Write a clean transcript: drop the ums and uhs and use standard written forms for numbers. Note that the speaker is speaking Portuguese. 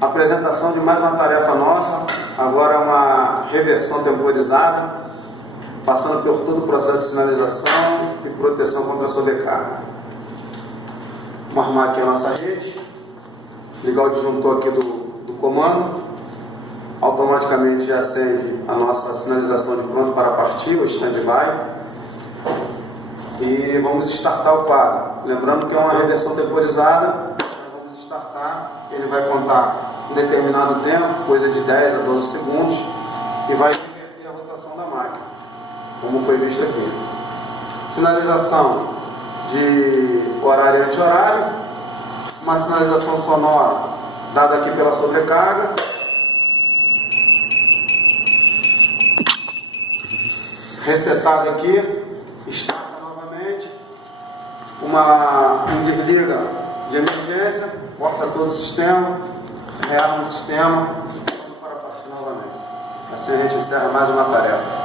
Apresentação de mais uma tarefa nossa, agora uma reversão temporizada, passando por todo o processo de sinalização e proteção contra a sobrecarga. Vamos armar aqui a nossa rede, ligar o disjuntor aqui do comando, automaticamente já acende a nossa sinalização de pronto para partir, o stand-by, e vamos startar o quadro. Lembrando que é uma reversão temporizada, vamos startar, ele vai contar um determinado tempo, coisa de 10 a 12 segundos, e vai inverter a rotação da máquina, como foi visto aqui. Sinalização de horário e anti-horário, uma sinalização sonora dada aqui pela sobrecarga, resetada aqui, starta novamente, um desliga de emergência, corta todo o sistema, rearma o sistema, para partir novamente. Assim a gente encerra mais uma tarefa.